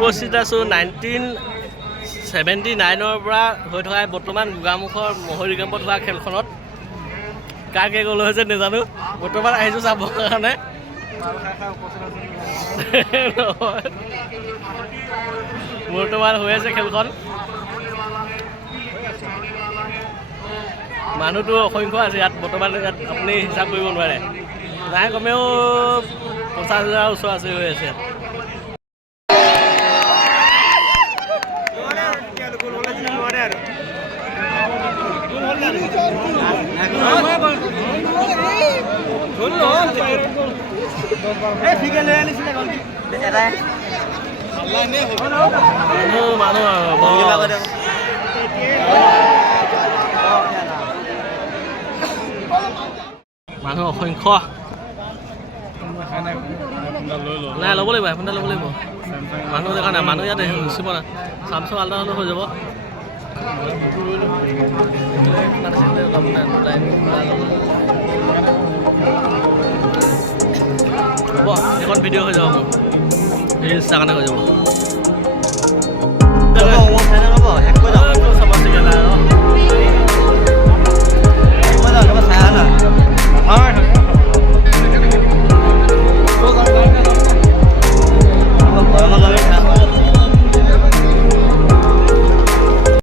উপস্থিত আছোঁ 1979 পৰা হৈ থকা বৰ্তমান গোগামুখৰ মহৰী কেম্পত হোৱা খেলখনত কাকে গ'ল হৈছে নাজানো বৰ্তমান আহিছোঁ চাবৰ কাৰণে বৰ্তমান হৈ আছে খেলখন মানুহটো অসংখ্য আছে ইয়াত বৰ্তমান ইয়াত আপুনি হিচাপ কৰিব নোৱাৰে নাই কমেও 50,000 ওচৰ আছে হৈ আছে মানুহ অসংখ্য নাই ল'ব লাগিব এফোনটা ল'ব লাগিব মানুহ দেখা নাই মানুহ ইয়াত গুচিব না চামচং আল্টা হ'লেও হৈ যাব হ'ব এখন ভিডিঅ' হৈ যাব মোৰ ৰিলছ কাৰণে হৈ যাব